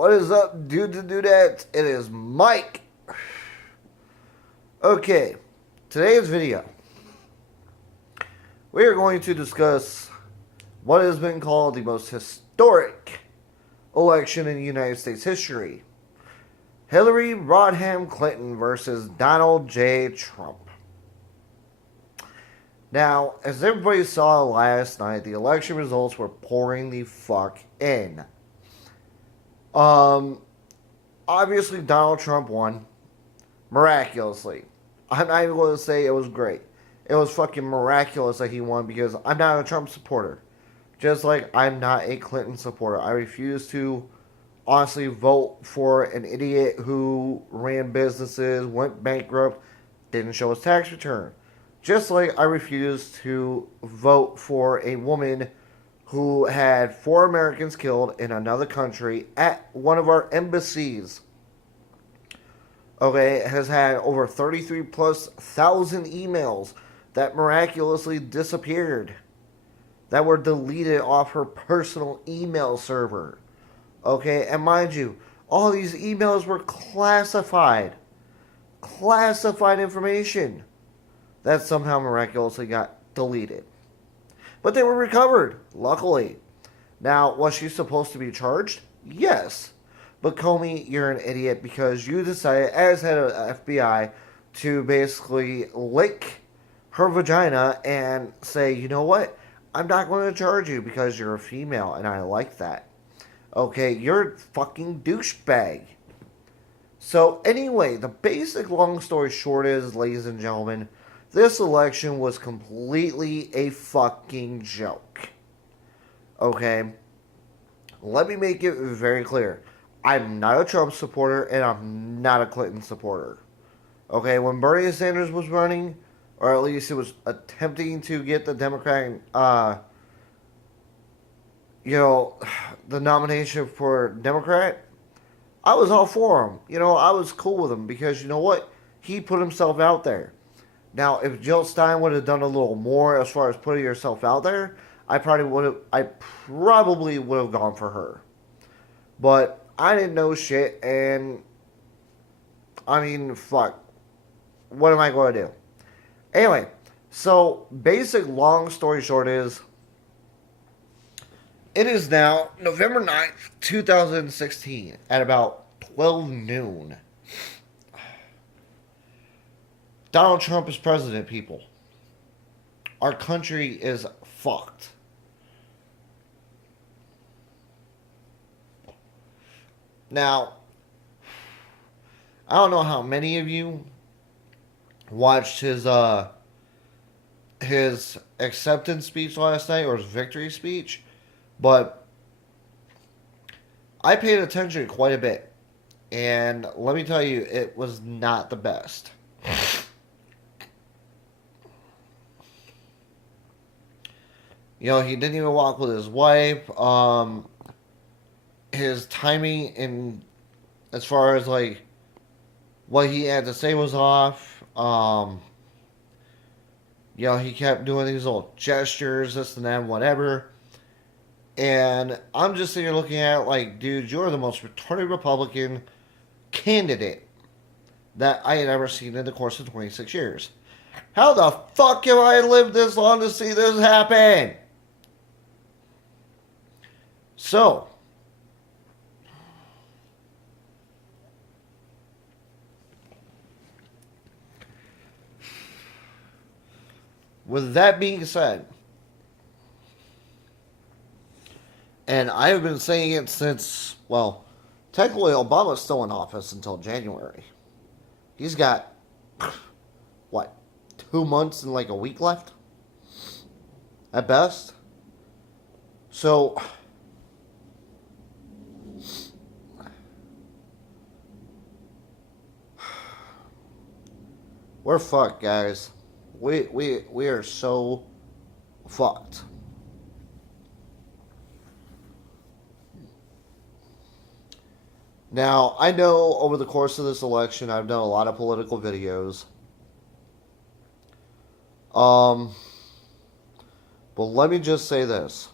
What is up, dudettes? It is Mike. Okay, today's video, we are going to discuss what has been called the most historic election in United States history. Hillary Rodham Clinton versus Donald J. Trump. Now, as everybody saw last night, the election results were pouring the fuck in. Obviously Donald Trump won. Miraculously. I'm not even going to say it was great. It was fucking miraculous that he won because I'm not a Trump supporter. Just like I'm not a Clinton supporter. I refuse to honestly vote for an idiot who ran businesses, went bankrupt, didn't show his tax return. Just like I refuse to vote for a woman who had 4 Americans killed in another country at one of our embassies. Okay, has had over 33 plus thousand emails that miraculously disappeared. That were deleted off her personal email server. Okay, and mind you, all these emails were classified. Classified information that somehow miraculously got deleted. But they were recovered, luckily. Now, was she supposed to be charged? Yes. But Comey, you're an idiot because you decided, as head of the FBI, to basically lick her vagina and say, you know what? I'm not going to charge you because you're a female and I like that. Okay, you're a fucking douchebag. So anyway, the basic long story short is, ladies and gentlemen, this election was completely a fucking joke. Okay? Let me make it very clear. I'm not a Trump supporter and I'm not a Clinton supporter. Okay? When Bernie Sanders was running, or at least he was attempting to get the Democratic, the nomination for Democrat, I was all for him. I was cool with him because you know what? He put himself out there. Now, if Jill Stein would have done a little more as far as putting herself out there, I probably would have gone for her. But I didn't know shit, and I mean, fuck. What am I going to do? Anyway, so basic long story short is, it is now November 9th, 2016, at about 12 noon. Donald Trump is president, people. Our country is fucked. Now, I don't know how many of you watched his acceptance speech last night, or his victory speech, but I paid attention quite a bit. And let me tell you, it was not the best. He didn't even walk with his wife. His timing in as far as like what he had to say was off. He kept doing these little gestures, this and that, whatever. And I'm just sitting here looking at it like, dude, you're the most retarded Republican candidate that I had ever seen in the course of 26 years. How the fuck have I lived this long to see this happen? So, with that being said, and I have been saying it since, well, technically Obama's still in office until January. He's got, what, 2 months and like a week left? At best? So, we're fucked, guys. We are so fucked. Now, I know over the course of this election, I've done a lot of political videos. But let me just say this.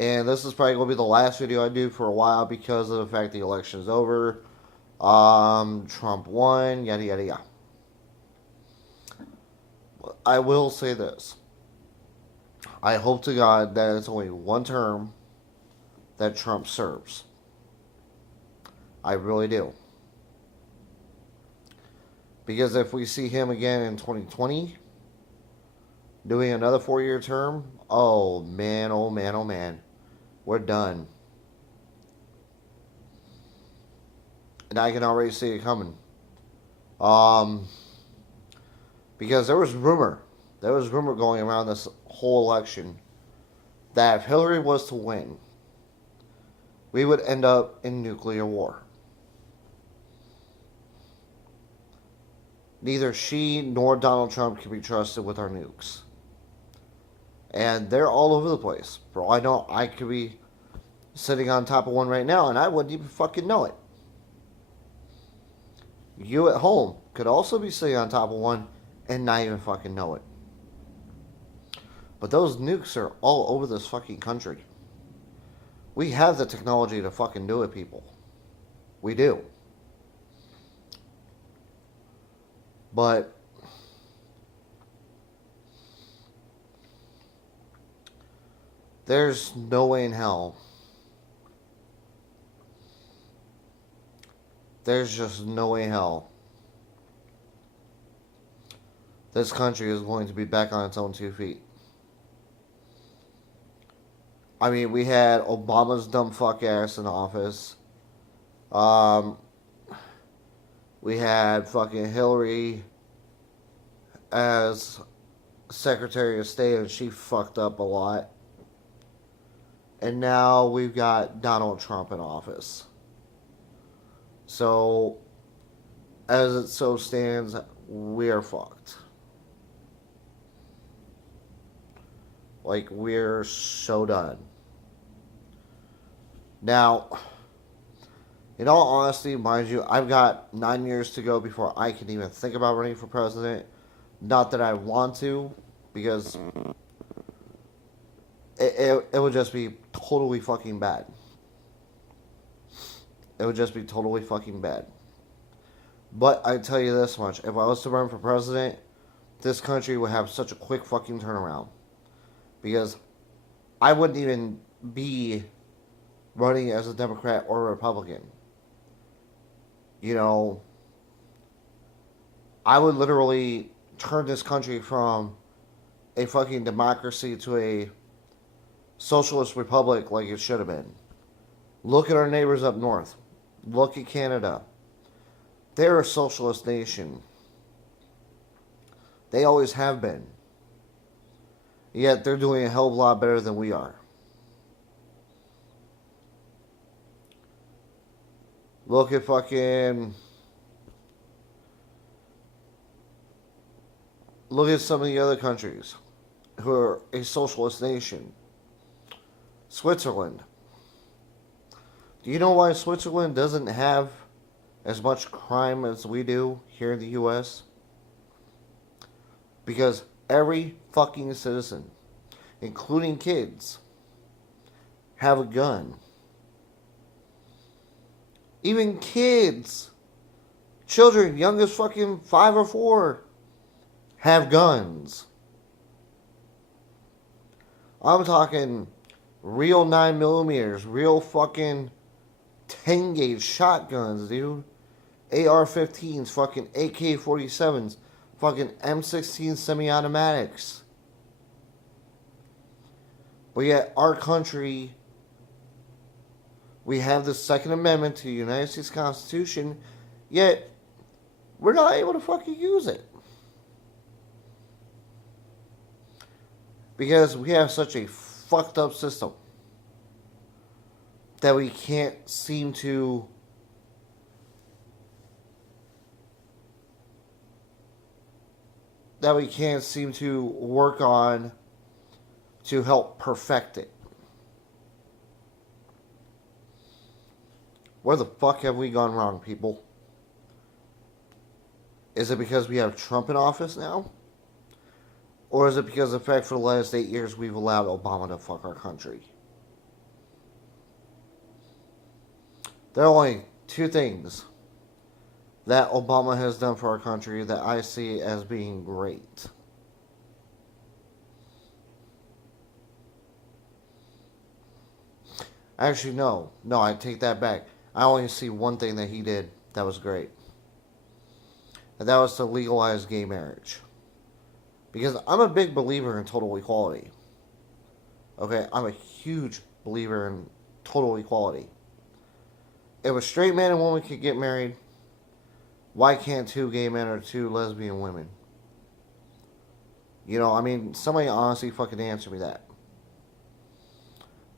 And this is probably going to be the last video I do for a while because of the fact the election is over. Trump won, yada yada yada. I will say this. I hope to God that it's only one term that Trump serves. I really do. Because if we see him again in 2020 doing another 4-year term, oh man, oh man, oh man, we're done. And I can already see it coming. Because there was rumor going around this whole election that if Hillary was to win, we would end up in nuclear war. Neither she nor Donald Trump can be trusted with our nukes. And they're all over the place. For all I know, I could be sitting on top of one right now and I wouldn't even fucking know it. You at home could also be sitting on top of one and not even fucking know it. But those nukes are all over this fucking country. We have the technology to fucking do it, people. We do. But there's no way in hell. There's just no way in hell this country is going to be back on its own 2 feet. I mean, we had Obama's dumb fuck ass in office. We had fucking Hillary as Secretary of State, and she fucked up a lot. And now we've got Donald Trump in office. So, as it so stands, we are fucked. Like, we're so done. Now, in all honesty, mind you, I've got 9 years to go before I can even think about running for president. Not that I want to, because it would just be totally fucking bad. It would just be totally fucking bad. But I tell you this much, if I was to run for president, this country would have such a quick fucking turnaround. Because I wouldn't even be running as a Democrat or a Republican. You know, I would literally turn this country from a fucking democracy to a socialist republic like it should have been. Look at our neighbors up north. Look at Canada. They're a socialist nation. They always have been. Yet they're doing a hell of a lot better than we are. Look at fucking... Look at some of the other countries who are a socialist nation. Switzerland. Do you know why Switzerland doesn't have as much crime as we do here in the U.S.? Because every fucking citizen, including kids, have a gun. Even kids, children, young as fucking 5 or 4, have guns. I'm talking real 9mm, real fucking 10 gauge shotguns, dude. AR-15s, fucking AK-47s, fucking M16 semi-automatics. But yet, our country, we have the Second Amendment to the United States Constitution, yet we're not able to fucking use it. Because we have such a fucked up system that we can't seem to work on to help perfect it. Where the fuck have we gone wrong, people? Is it because we have Trump in office now? Or is it because of the fact for the last 8 years we've allowed Obama to fuck our country? There are only two things that Obama has done for our country that I see as being great. Actually, no. No, I take that back. I only see one thing that he did that was great. And that was to legalize gay marriage. Because I'm a big believer in total equality. Okay, I'm a huge believer in total equality. If a straight man and woman could get married, why can't two gay men or two lesbian women? You know, I mean, somebody honestly fucking answer me that.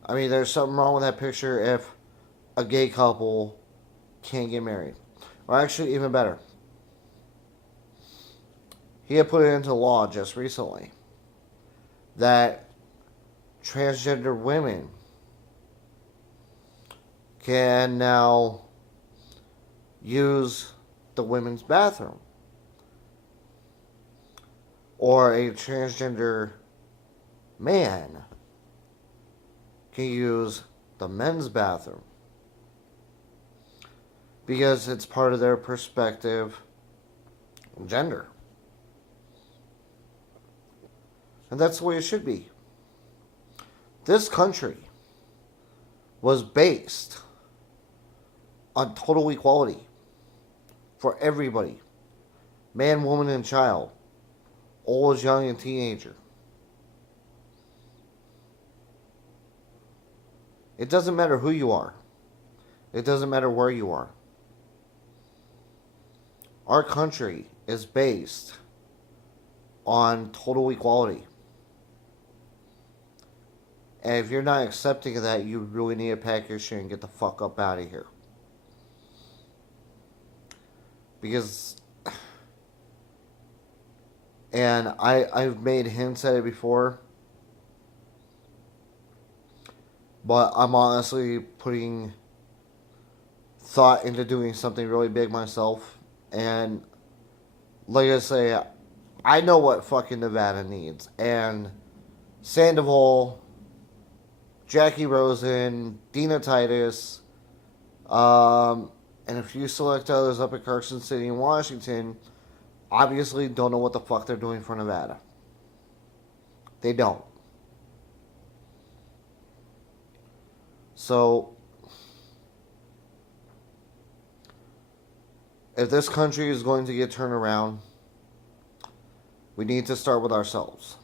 I mean, there's something wrong with that picture if a gay couple can't get married. Or actually, even better, he had put it into law just recently that transgender women can now use the women's bathroom. Or a transgender man can use the men's bathroom. Because it's part of their perspective gender. And that's the way it should be. This country was based on total equality for everybody. Man, woman, and child. Old, young, and teenager. It doesn't matter who you are. It doesn't matter where you are. Our country is based on total equality. And if you're not accepting of that, you really need to pack your shit and get the fuck up out of here. Because, and I've made hints at it before, but I'm honestly putting thought into doing something really big myself. And like I say, I know what fucking Nevada needs. And Sandoval, Jackie Rosen, Dina Titus, and a few select others up at Carson City in Washington obviously don't know what the fuck they're doing for Nevada. They don't. So, if this country is going to get turned around, we need to start with ourselves.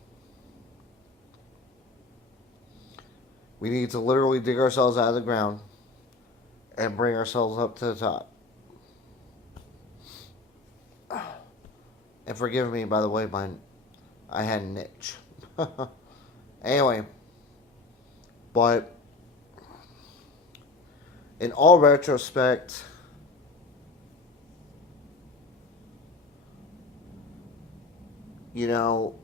We need to literally dig ourselves out of the ground and bring ourselves up to the top. And forgive me, by the way, I had an itch. Anyway, but in all retrospect, you know,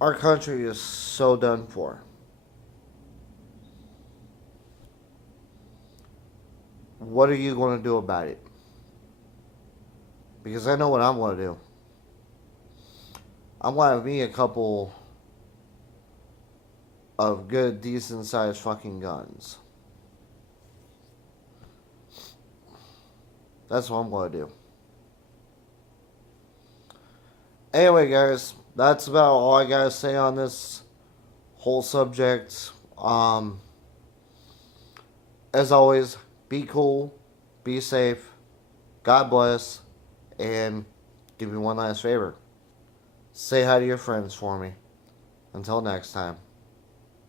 our country is so done for. What are you going to do about it? Because I know what I'm going to do. I'm going to have me a couple of good, decent sized fucking guns. That's what I'm going to do. Anyway, guys, that's about all I got to say on this whole subject. As always, be cool, be safe, God bless, and give me one last favor. Say hi to your friends for me. Until next time.